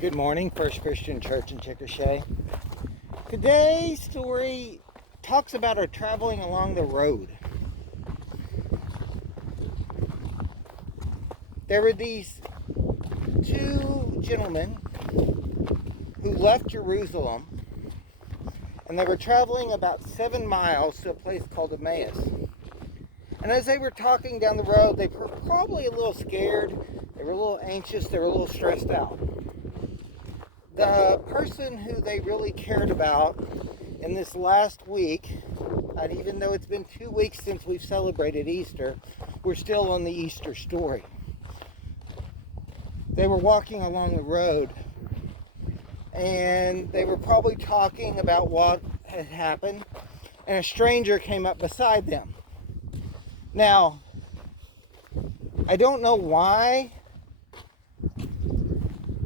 Good morning, First Christian Church in Chickasha. Today's story talks about our traveling along the road. There were these two gentlemen who left Jerusalem, and they were traveling about 7 miles to a place called Emmaus. And as they were talking down the road, they were probably a little scared, they were a little anxious, they were a little stressed out. The person who they really cared about in this last week, and even though it's been 2 weeks since we've celebrated Easter, we're still on the Easter story. They were walking along the road, and they were probably talking about what had happened, and a stranger came up beside them. Now, I don't know why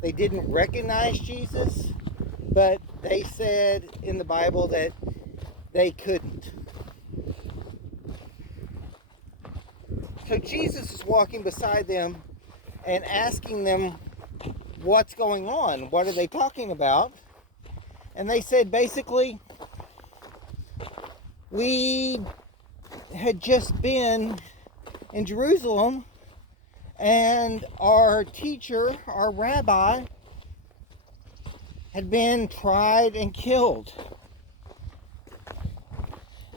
they didn't recognize Jesus, but they said in the Bible that they couldn't. So Jesus is walking beside them and asking them what's going on. What are they talking about? And they said basically, we had just been in Jerusalem, and our teacher, our rabbi, had been tried and killed.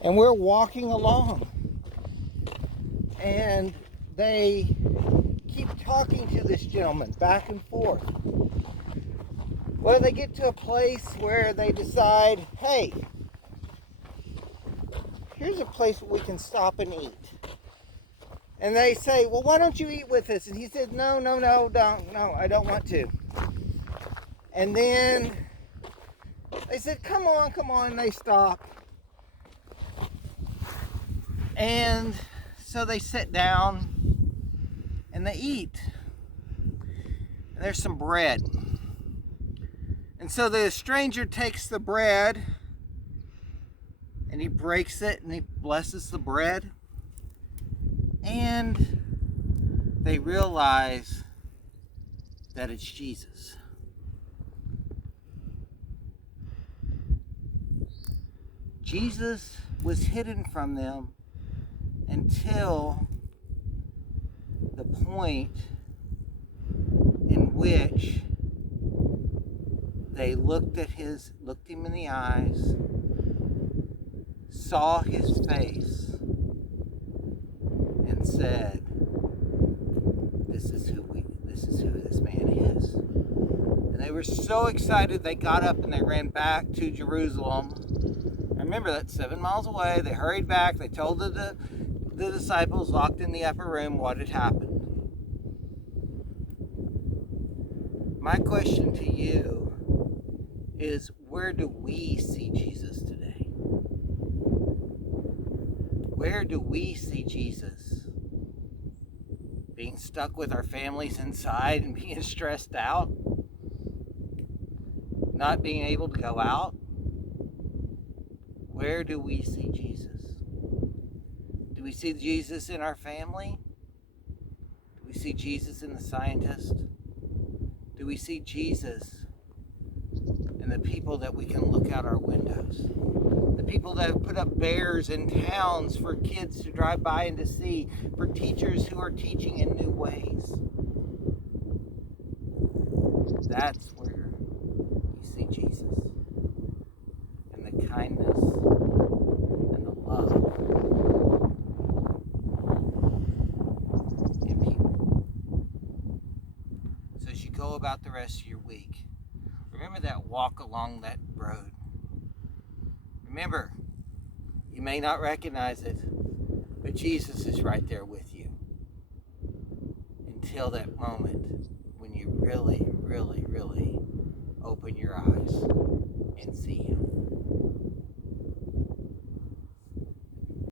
And we're walking along. And they keep talking to this gentleman back and forth. Well, they get to a place where they decide, hey, here's a place where we can stop and eat. And they say, well, why don't you eat with us? And he said, no, I don't want to. And then they said, come on. And they stop. And so they sit down and they eat. And there's some bread. And so the stranger takes the bread and he breaks it and he blesses the bread. And they realize that it's Jesus. Jesus was hidden from them until the point in which they looked him in the eyes, saw his face, and said, this is who this man is. And they were so excited they got up and they ran back to Jerusalem. Remember, that's 7 miles away. They hurried back. They told the disciples locked in the upper room what had happened. My question to you is, where do we see Jesus today? Where do we see Jesus? Being stuck with our families inside and being stressed out? Not being able to go out? Where do we see Jesus? Do we see Jesus in our family? Do we see Jesus in the scientist? Do we see Jesus in the people that we can look out our windows? The people that have put up bears in towns for kids to drive by and to see, for teachers who are teaching in new ways. That's where you see Jesus. And the kindness and the love in people. So as you go about the rest of your week, remember that walk along that road. Remember, you may not recognize it, but Jesus is right there with you until that moment when you really, really, really open your eyes and see him.